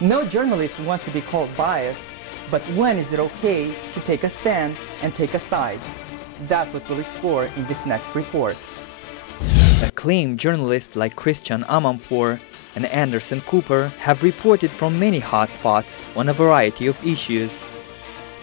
No journalist wants to be called biased, but when is it okay to take a stand and take a side? That's what we'll explore in this next report. Acclaimed journalists like Christian Amanpour and Anderson Cooper have reported from many hotspots on a variety of issues.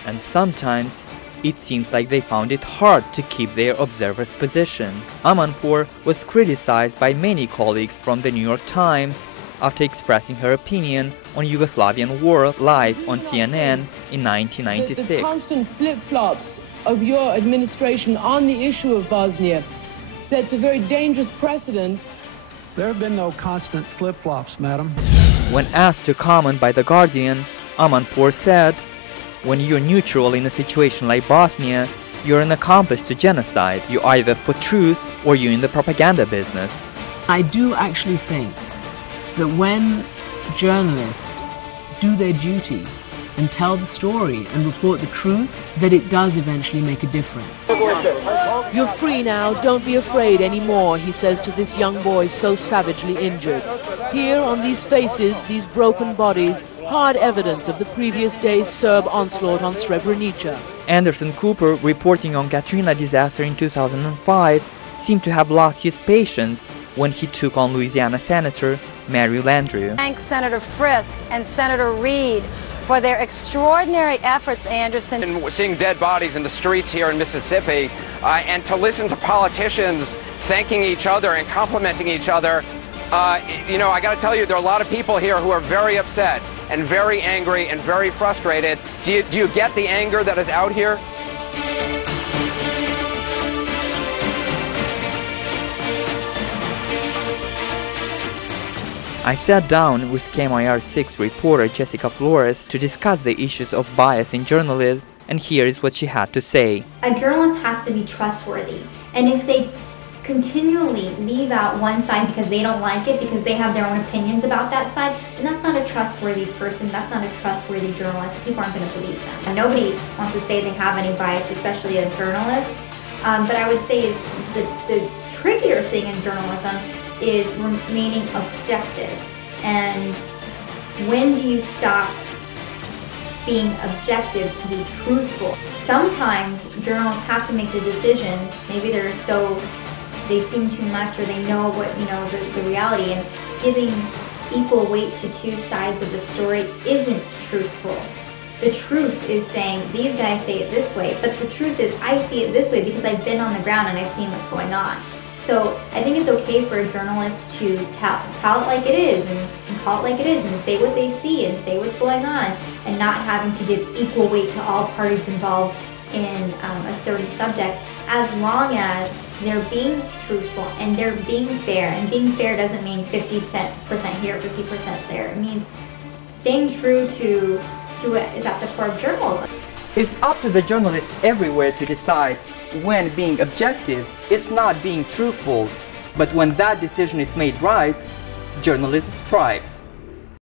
And sometimes, it seems like they found it hard to keep their observer's position. Amanpour was criticized by many colleagues from the New York Times after expressing her opinion on Yugoslavian war live on CNN in 1996. The constant flip-flops of your administration on the issue of Bosnia sets a very dangerous precedent. There have been no constant flip-flops, madam. When asked to comment by The Guardian, Amanpour said, "When you're neutral in a situation like Bosnia, you're an accomplice to genocide. You're either for truth or you're in the propaganda business." I do actually think that when journalists do their duty and tell the story and report the truth, that it does eventually make a difference. "You're free now, don't be afraid anymore," he says to this young boy so savagely injured. Here on these faces, these broken bodies, hard evidence of the previous day's Serb onslaught on Srebrenica. Anderson Cooper, reporting on Katrina disaster in 2005, seemed to have lost his patience when he took on Louisiana Senator Mary Landrieu. Thanks Senator Frist and Senator Reid for their extraordinary efforts, Anderson. And seeing dead bodies in the streets here in Mississippi, and to listen to politicians thanking each other and complimenting each other, you know, I got to tell you, there are a lot of people here who are very upset and very angry and very frustrated. Do you get the anger that is out here? I sat down with KMIR6 reporter Jessica Flores to discuss the issues of bias in journalism, and here is what she had to say. A journalist has to be trustworthy, and if they continually leave out one side because they don't like it, because they have their own opinions about that side, then that's not a trustworthy person, that's not a trustworthy journalist. People aren't going to believe them. And nobody wants to say they have any bias, especially a journalist. But I would say is the trickier thing in journalism is remaining objective. And when do you stop being objective to be truthful? Sometimes journalists have to make the decision, maybe they've seen too much or they know what, the reality, and giving equal weight to two sides of the story isn't truthful. The truth is saying, these guys say it this way, but the truth is I see it this way because I've been on the ground and I've seen what's going on. So I think it's okay for a journalist to tell it like it is and call it like it is and say what they see and say what's going on, and not having to give equal weight to all parties involved in a certain subject, as long as they're being truthful and they're being fair. And being fair doesn't mean 50% here, 50% there. It means staying true to what is at the core of journalism. It's up to the journalists everywhere to decide when being objective is not being truthful, but when that decision is made right, journalism thrives.